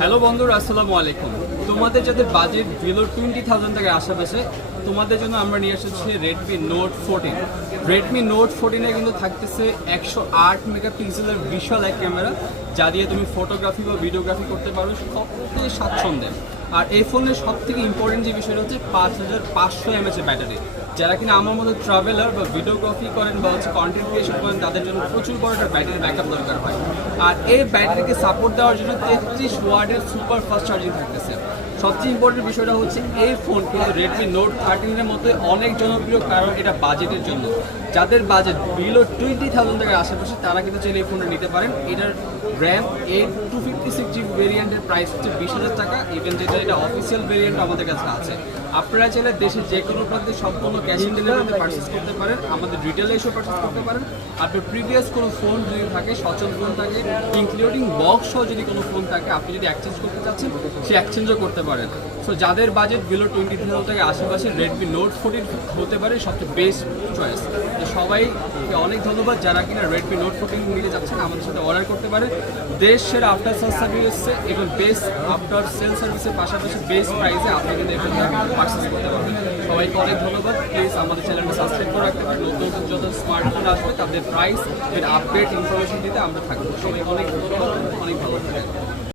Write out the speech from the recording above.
Hello বন্ধুরা, আসসালামু আলাইকুম। তোমাদের যাদের বাজেট বিলো 20,000 টাকার আশেপাশে, তোমাদের জন্য আমরা নিয়ে এসেছি রেডমি নোট 14। রেডমি নোট 14 কিন্তু থাকতেছে 108 মেগাপিক্সেলের বিশাল এক ক্যামেরা, যা দিয়ে তুমি ফটোগ্রাফি বা ভিডিওগ্রাফি করতে পারো সবথেকে স্বাচ্ছন্দ্যে। আর এই ফোনের সব থেকে ইম্পর্টেন্ট যে বিষয়টা হচ্ছে 5500 mAh ব্যাটারি। যারা কিনা আমার মতো ট্রাভেলার বা ভিডিওগ্রাফি করেন বা কন্টেন্ট ক্রিয়েশন করেন, তাদের জন্য প্রচুর বড় একটা ব্যাটারি ব্যাকআপ দরকার হয়। আর এই ব্যাটারিকে সাপোর্ট দেওয়ার জন্য 33 ওয়াটের সুপার ফাস্ট চার্জিং থাকতেছে। সবচেয়ে ইম্পর্টেন্ট বিষয়টা হচ্ছে এই ফোন কিন্তু রেডমি নোট 13-এর মতো অনেক জনপ্রিয়, কারণ এটা বাজেটের জন্য। যাদের বাজেট বিলো 20,000 টাকার আশেপাশে, তারা কিন্তু চাইলে এই ফোনটা নিতে পারেন। এটার র্যাম 256GB ভেরিয়েন্টের প্রাইস হচ্ছে 20,000 টাকা। ইভেন যেটা এটা অফিসিয়াল ভেরিয়েন্ট আমাদের কাছে আছে। আপনারা চাইলে দেশের যে কোনো প্রান্তে সম্পূর্ণ ক্যাশ অন ডেলিভারিতে পারচেস করতে পারেন, আমাদের রিটেলে এসে পারচেস করতে পারেন। আপনার প্রিভিয়াস কোনো ফোন যদি থাকে, সচল ফোন থাকে, ইনক্লুডিং বক্স সহ যদি কোনো ফোন থাকে, আপনি যদি এক্সচেঞ্জ করতে চাচ্ছেন, সে এক্সচেঞ্জও করতে পারেন। সো যাদের বাজেট বিলো 20,000 টাকার আশেপাশে, রেডমি নোট 14 হতে পারে সবচেয়ে বেস্ট চয়েস। তো সবাইকে অনেক ধন্যবাদ যারা কিনা রেডমি নোট 14 নিতে যাচ্ছেন, আমাদের সাথে অর্ডার করতে পারে। দেশ সেরা আফটার সেল সার্ভিসে এবং বেস্ট আফটার সেল সার্ভিসের পাশাপাশি বেস্ট প্রাইসে আপনি কিন্তু এখানে পারচেস করতে পারবেন। সবাইকে অনেক ধন্যবাদ। প্লিজ আমাদের চ্যানেলটি সাবস্ক্রাইব করে রাখতে পারেন। নতুন নতুন যত স্মার্টফোন আসবে তাদের প্রাইস আপডেট ইনফরমেশন দিতে আমরা থাকবো। সবাইকে অনেক ধন্যবাদ, অনেক ভালো থাকবেন।